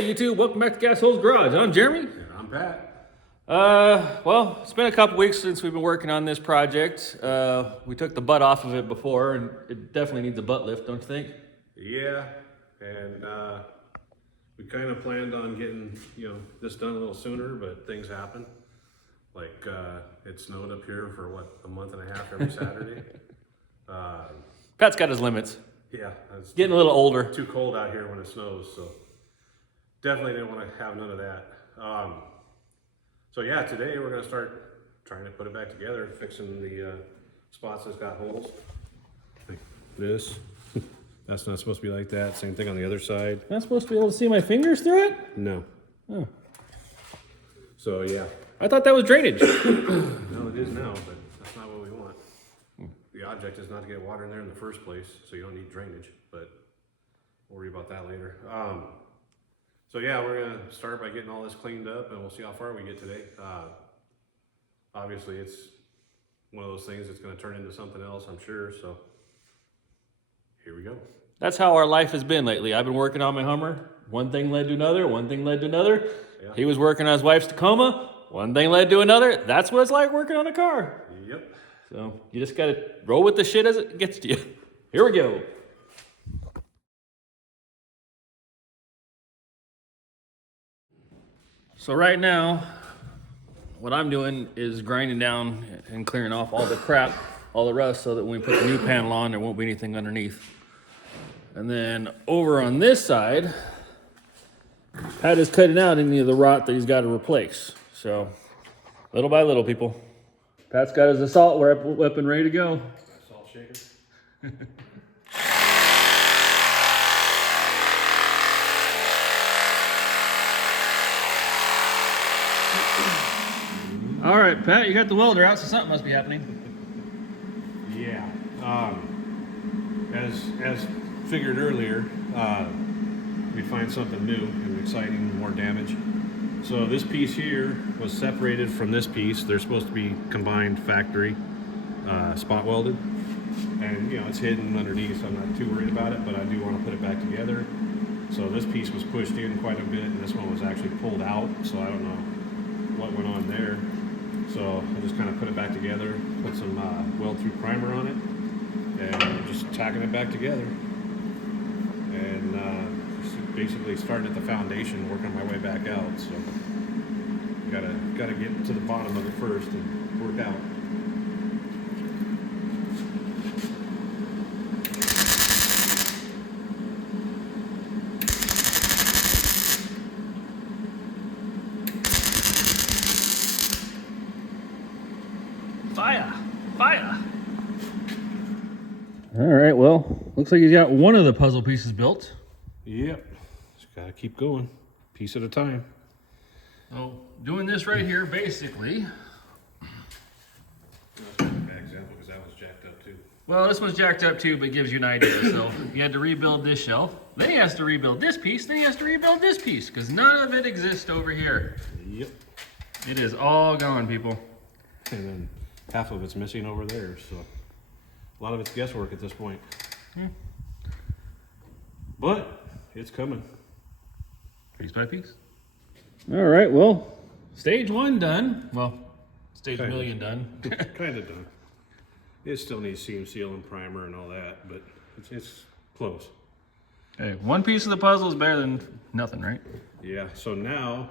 Hey YouTube, welcome back to Gas Holes Garage. I'm Jeremy. And I'm Pat. Well, it's been a couple weeks since we've been working on this project. We took the butt off of it before, and it definitely needs a butt lift, don't you think? Yeah, and we kind of planned on getting this done a little sooner, but things happen. Like it snowed up here for what, a month and a half every Saturday. Pat's got his limits. Yeah, it's Getting a little older. too cold out here when it snows, so definitely didn't want to have none of that. So yeah, today we're going to start trying to put it back together, fixing the spots that's got holes. Like this. That's not supposed to be like that. Same thing on the other side. Not supposed to be able to see my fingers through it? No. Oh. So yeah. I thought that was drainage. No, it is now, but that's not what we want. The object is not to get water in there in the first place, so you don't need drainage, but we'll worry about that later. So yeah, we're gonna start by getting all this cleaned up, and we'll see how far we get today. Obviously, it's one of those things that's gonna turn into something else, I'm sure, so here we go. That's how our life has been lately. I've been working on my Hummer. One thing led to another, one thing led to another. Yeah. He was working on his wife's Tacoma. One thing led to another. That's what it's like working on a car. Yep. So you just gotta roll with the shit as it gets to you. Here we go. So right now, what I'm doing is grinding down and clearing off all the crap, all the rust, so that when we put the new panel on, there won't be anything underneath. And then over on this side, Pat is cutting out any of the rot that he's got to replace. So little by little, people. Pat's got his assault weapon ready to go. Salt shaker. All right, Pat, you got the welder out, so something must be happening. Yeah. As figured earlier, we'd find something new and exciting, more damage. So this piece here was separated from this piece. They're supposed to be combined factory, spot welded. And it's hidden underneath, so I'm not too worried about it, but I do want to put it back together. So this piece was pushed in quite a bit, and this one was actually pulled out, so I don't know what went on there. So I just kind of put it back together, put some weld-through primer on it, and just tacking it back together. And just basically starting at the foundation, working my way back out. So gotta get to the bottom of it first and work out. Fire! Fire! All right, well, looks like he's got one of the puzzle pieces built. Yep, just gotta keep going, piece at a time. So, doing this right here, basically. That's kind of a bad example because that was jacked up too. Well, this one's jacked up too, but gives you an idea. So, you had to rebuild this shelf. Then he has to rebuild this piece. Then he has to rebuild this piece because none of it exists over here. Yep. It is all gone, people. And then half of it's missing over there, so a lot of it's guesswork at this point. But it's coming. Piece by piece. All right, well, stage one done. Well, stage Kinda. million done. Kind of done. It still needs seam seal and primer and all that, but it's close. Hey, one piece of the puzzle is better than nothing, right? Yeah, so now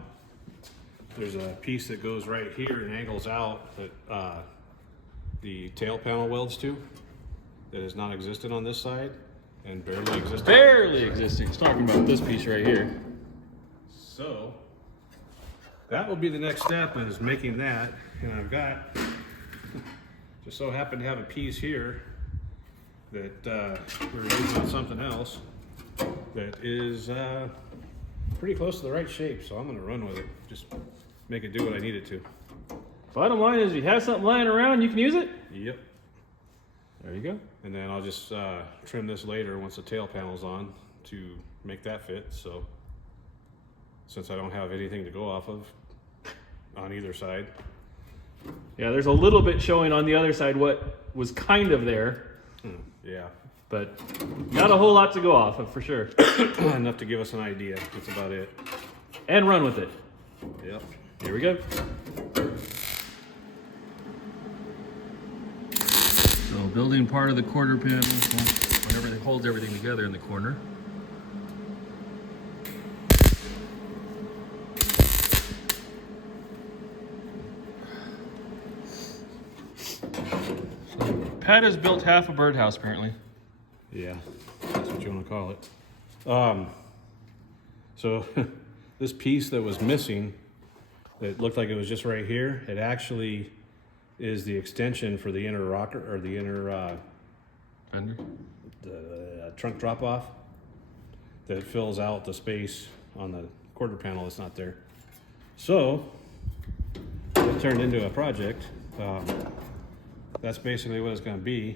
there's a piece that goes right here and angles out that the tail panel welds to that is not existent on this side and barely existent. Barely existing. It's talking about this piece right here. So that will be the next step, is making that. And I've got, just so happen to have a piece here that we're using on something else that is pretty close to the right shape. So I'm going to run with it, just make it do what I need it to. Bottom line is, you have something lying around, you can use it. Yep. There you go. And then I'll just trim this later once the tail panel's on to make that fit. So since I don't have anything to go off of on either side. Yeah, there's a little bit showing on the other side what was kind of there. Yeah. But not a whole lot to go off of for sure. Enough to give us an idea. That's about it. And run with it. Yep. Here we go. So building part of the quarter panel, whatever that holds everything together in the corner. So Pat has built half a birdhouse apparently. Yeah, that's what you want to call it. So this piece that was missing, it looked like it was just right here. It actually is the extension for the inner rocker, or the inner Fender. the trunk drop off that fills out the space on the quarter panel that's not there. So it turned into a project. That's basically what it's going to be,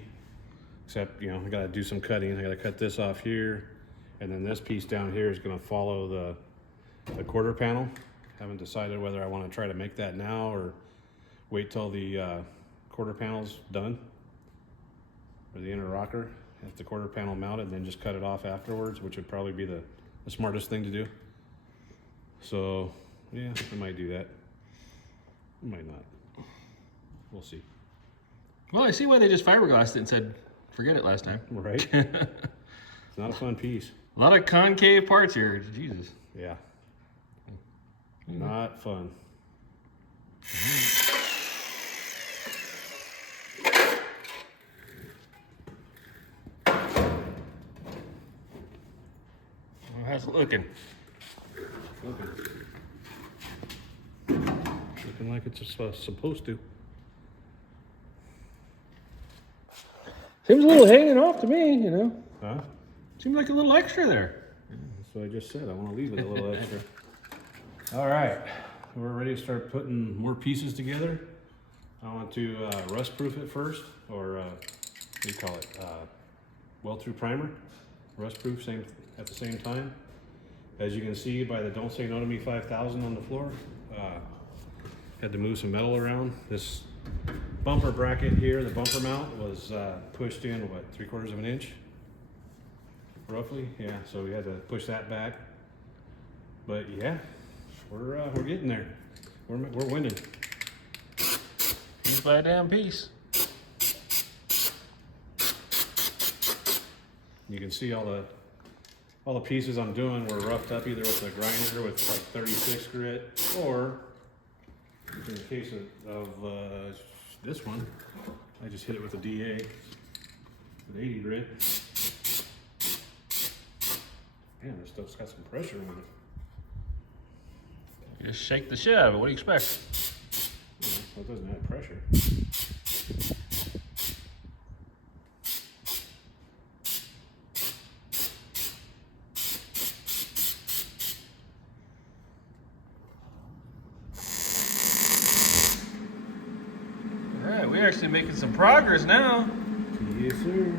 except, you know, I got to do some cutting. I got to cut this off here, and then this piece down here is going to follow the quarter panel. Haven't decided whether I want to try to make that now or wait till the quarter panel's done, or the inner rocker, have the quarter panel mounted, and then just cut it off afterwards, which would probably be the smartest thing to do. So yeah, I might do that. I might not. We'll see. Well, I see why they just fiberglassed it and said, forget it last time. Right? It's not a fun piece. A lot of concave parts here, Jesus. Yeah. Not fun. Well, how's it looking? Looking like it's supposed to. Seems a little hanging off to me, you know. Huh? Seems like a little extra there. That's what I just said. I want to leave it a little extra. All right. We're ready to start putting more pieces together. I want to rust proof it first, or what do you call it? Weld-through primer. Rust proof at the same time. As you can see by the Don't Say No to Me 5000 on the floor, had to move some metal around. This bumper bracket here, the bumper mount, was pushed in, what, 3/4 of an inch? Roughly, yeah, so we had to push that back. But yeah, we're getting there. We're winning. Piece by a damn piece. You can see all the pieces I'm doing were roughed up either with a grinder with like 36 grit, or in the case of this one, I just hit it with a DA with 80 grit. Man, this stuff's got some pressure on it. Just shake the shit out of it. What do you expect? Well, it doesn't have pressure. All right, we're actually making some progress now. Yes, sir.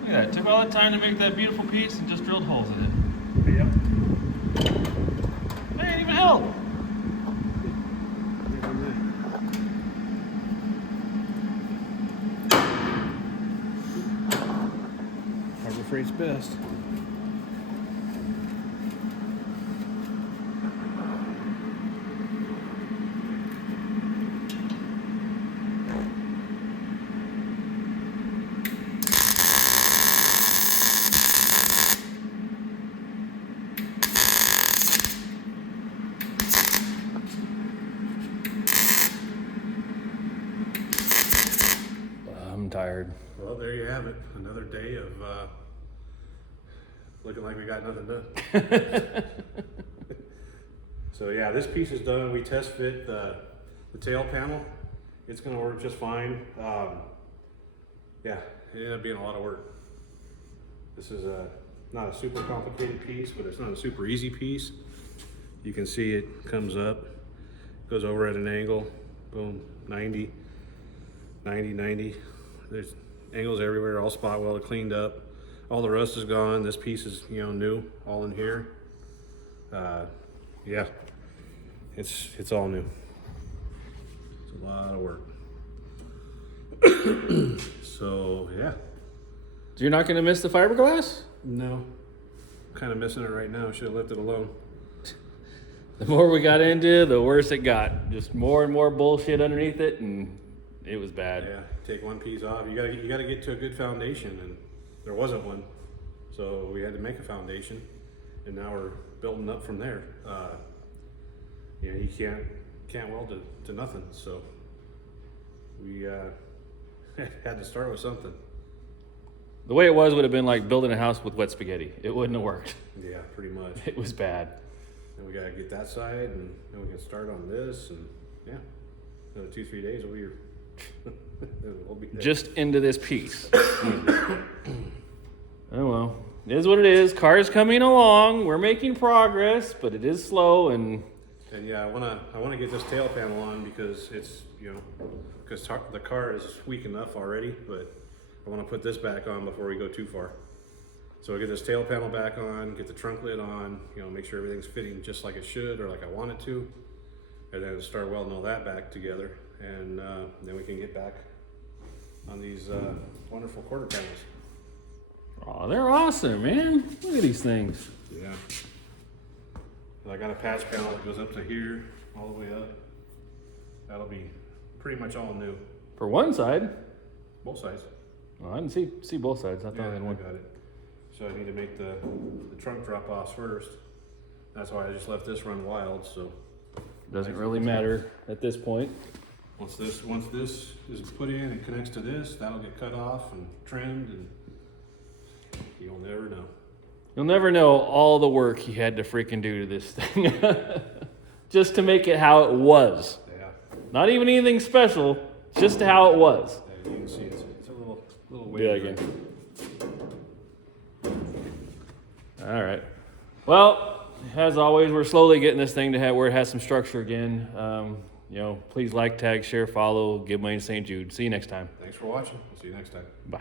Look at that. Took all that time to make that beautiful piece and just drilled holes in it. Yep. They ain't even held. Harbor Freight's best. I'm tired. Well, there you have it. Another day of looking like we got nothing done. So yeah, this piece is done. We test fit the tail panel. It's going to work just fine. Yeah, it ended up being a lot of work. This is not a super complicated piece, but it's not a super easy piece. You can see it comes up, goes over at an angle, boom, 90, 90, 90. There's angles everywhere, all spot welded, cleaned up. All the rust is gone. This piece is, you know, new, all in here. Yeah, it's all new. It's a lot of work. So yeah. So you're not going to miss the fiberglass? No. Kind of missing it right now. Should have left it alone. The more we got into, the worse it got. Just more and more bullshit underneath it, and it was bad. Yeah, take one piece off. You gotta get to a good foundation, and there wasn't one, so we had to make a foundation, and now we're building up from there. Yeah, you can't weld to nothing, so we had to start with something. The way it was would have been like building a house with wet spaghetti. It wouldn't have worked. Yeah, pretty much. It was bad. And we gotta get that side, and then we can start on this, and yeah, another 2-3 days we'll be there. Just into this piece. Oh well, it is what it is. Car's coming along. We're making progress, but it is slow. And yeah, I wanna get this tail panel on because it's because the car is weak enough already, but I want to put this back on before we go too far. So I get this tail panel back on, get the trunk lid on, make sure everything's fitting just like it should or like I want it to, and then start welding all that back together, and then we can get back on these wonderful quarter panels. oh, they're awesome, man. Look at these things. Yeah. And I got a patch panel that goes up to here, all the way up. That'll be pretty much all new, For one side. both sides. Well, I didn't see both sides. I thought I had I one. got it. So I need to make the trunk drop offs first. That's why I just left this run wild. So Doesn't really matter at this point. once this is put in and connects to this, that'll get cut off and trimmed, and you'll never know. You'll never know all the work he had to freaking do to this thing. Just to make it how it was. Yeah. Not even anything special, just how it was. Yeah, you can see it's a little Do that wavy. again. All right. Well, as always, we're slowly getting this thing to where it has some structure again. Please like, tag, share, follow, give money to St. Jude. See you next time. Thanks for watching. See you next time. Bye.